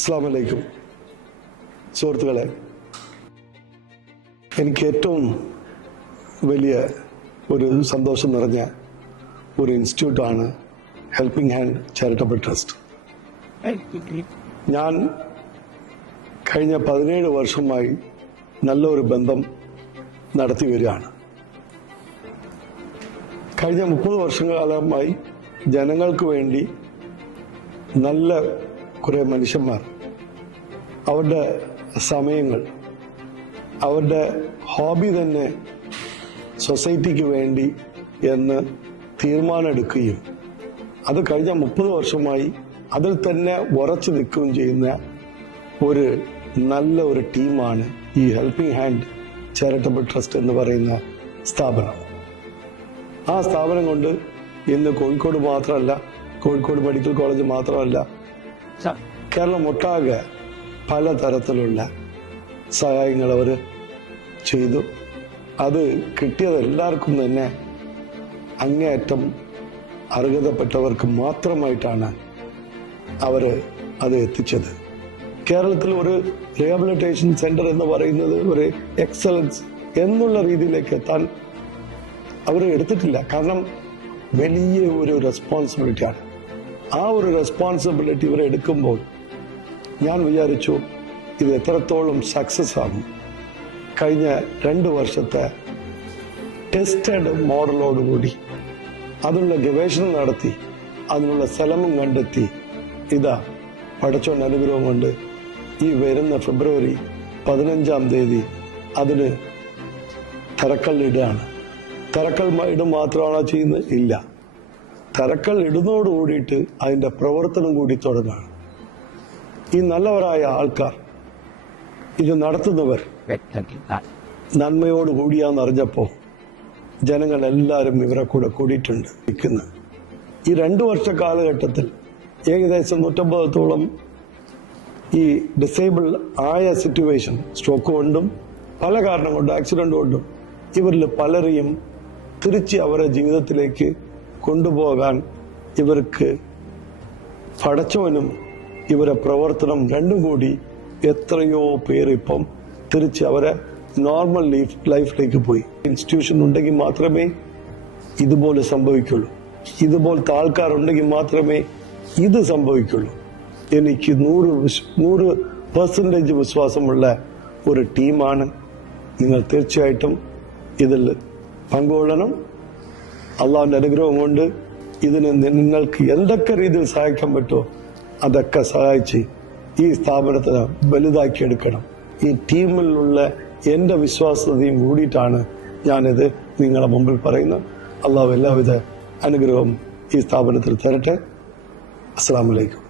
അസ്സലാമു അലൈക്കും സുഹൃത്തുക്കളെ, എനിക്ക് ഏറ്റവും വലിയ ഒരു സന്തോഷം നിറഞ്ഞ ഒരു ഇൻസ്റ്റിറ്റ്യൂട്ടാണ് ഹെൽപ്പിംഗ് ഹാൻഡ് ചാരിറ്റബിൾ ട്രസ്റ്റ്. ഞാൻ കഴിഞ്ഞ 17 വർഷമായി നല്ലൊരു ബന്ധം നടത്തി വരികയാണ്. കഴിഞ്ഞ 30 വർഷക്കാലമായി ജനങ്ങൾക്ക് വേണ്ടി നല്ല കുറേ മനുഷ്യന്മാർ അവരുടെ സമയങ്ങൾ, അവരുടെ ഹോബി തന്നെ സൊസൈറ്റിക്ക് വേണ്ടി എന്ന് തീരുമാനമെടുക്കുകയും അത് കഴിഞ്ഞ 30 വർഷമായി അതിൽ തന്നെ ഉറച്ചു നിൽക്കുകയും ചെയ്യുന്ന ഒരു നല്ല ഒരു ടീമാണ് ഈ ഹെൽപ്പിംഗ് ഹാൻഡ് ചാരിറ്റബിൾ ട്രസ്റ്റ് എന്ന് പറയുന്ന സ്ഥാപനം. ആ സ്ഥാപനം കൊണ്ട് ഇന്ന് കോഴിക്കോട് മാത്രമല്ല, കോഴിക്കോട് മെഡിക്കൽ കോളേജ് മാത്രമല്ല, കേരളം ഒട്ടാകെ പലതരത്തിലുള്ള സഹായങ്ങൾ അവർ ചെയ്തു. അത് കിട്ടിയത് എല്ലാവർക്കും തന്നെ അങ്ങേയറ്റം അർഹതപ്പെട്ടവർക്ക് മാത്രമായിട്ടാണ് അവർ അത് എത്തിച്ചത്. കേരളത്തിൽ ഒരു റീഹാബിലിറ്റേഷൻ സെന്റർ എന്ന് പറയുന്നത് ഒരു എക്സലൻസ് എന്നുള്ള രീതിയിലേക്ക് എത്താൻ അവർ എടുത്തിട്ടില്ല. കാരണം വലിയ ഒരു റെസ്പോൺസിബിലിറ്റിയാണ്. ആ ഒരു റെസ്പോൺസിബിലിറ്റി ഇവരെ എടുക്കുമ്പോൾ ഞാൻ വിചാരിച്ചു ഇത് എത്രത്തോളം സക്സസ് ആകും. കഴിഞ്ഞ 2 വർഷത്തെ ടെസ്റ്റഡ് മോഡലോടുകൂടി അതിനുള്ള ഗവേഷണം നടത്തി അതിനുള്ള സ്ഥലവും കണ്ടെത്തി ഇതാ പടച്ചോൻ അനുഗ്രഹം കൊണ്ട് ഈ വരുന്ന ഫെബ്രുവരി 15-ാം തീയതി അതിന് തറക്കല്ലിടുകയാണ്. തറക്കൽ മാത്രമാണോ ചെയ്യുന്നത്? ഇല്ല, തറക്കൽ ഇടുന്നതോടുകൂടിയിട്ട് അതിന്റെ പ്രവർത്തനം കൂടി തുടങ്ങുകയാണ്. ഈ നല്ലവരായ ആൾക്കാർ, ഇത് നടത്തുന്നവർ നന്മയോട് കൂടിയാന്നറിഞ്ഞപ്പോ ജനങ്ങൾ എല്ലാവരും ഇവരെ കൂടെ കൂടിയിട്ടുണ്ട് നിൽക്കുന്നത്. ഈ 2 വർഷ കാലഘട്ടത്തിൽ ഏകദേശം 150-ഓളം ഈ ഡിസേബിൾ ആയ സിറ്റുവേഷൻ, സ്ട്രോക്ക് കൊണ്ടും പല കാരണം കൊണ്ടും ആക്സിഡന്റ് കൊണ്ടും ഇവരിൽ പലരെയും തിരിച്ച് അവരുടെ ജീവിതത്തിലേക്ക് കൊണ്ടുപോകാൻ ഇവർക്ക് പടച്ചവനും ഇവരെ പ്രവർത്തനം രണ്ടും കൂടി എത്രയോ പേര് ഇപ്പം തിരിച്ച് അവരെ നോർമൽ ലൈഫിലേക്ക് പോയി. ഇൻസ്റ്റിറ്റ്യൂഷൻ ഉണ്ടെങ്കിൽ മാത്രമേ ഇതുപോലെ സംഭവിക്കുള്ളൂ. ഇതുപോലത്തെ ആൾക്കാരുണ്ടെങ്കിൽ മാത്രമേ ഇത് സംഭവിക്കുള്ളൂ. എനിക്ക് 100% വിശ്വാസമുള്ള ഒരു ടീമാണ്. നിങ്ങൾ തീർച്ചയായിട്ടും ഇതിൽ പങ്കുകൊള്ളണം. അള്ളാഹുവിന്റെ അനുഗ്രഹം കൊണ്ട് ഇതിന് നിങ്ങൾക്ക് എന്തൊക്കെ രീതിയിൽ സഹായിക്കാൻ പറ്റുമോ അതൊക്കെ സഹായിച്ച് ഈ സ്ഥാപനത്തിന് വലുതാക്കിയെടുക്കണം. ഈ ടീമിലുള്ള എന്റെ വിശ്വാസതയും കൂടിയിട്ടാണ് ഞാനിത് നിങ്ങളുടെ മുമ്പിൽ പറയുന്നത്. അള്ളാഹു എല്ലാവിധ അനുഗ്രഹവും ഈ സ്ഥാപനത്തിൽ തരട്ടെ. അസ്സലാമു അലൈക്കും.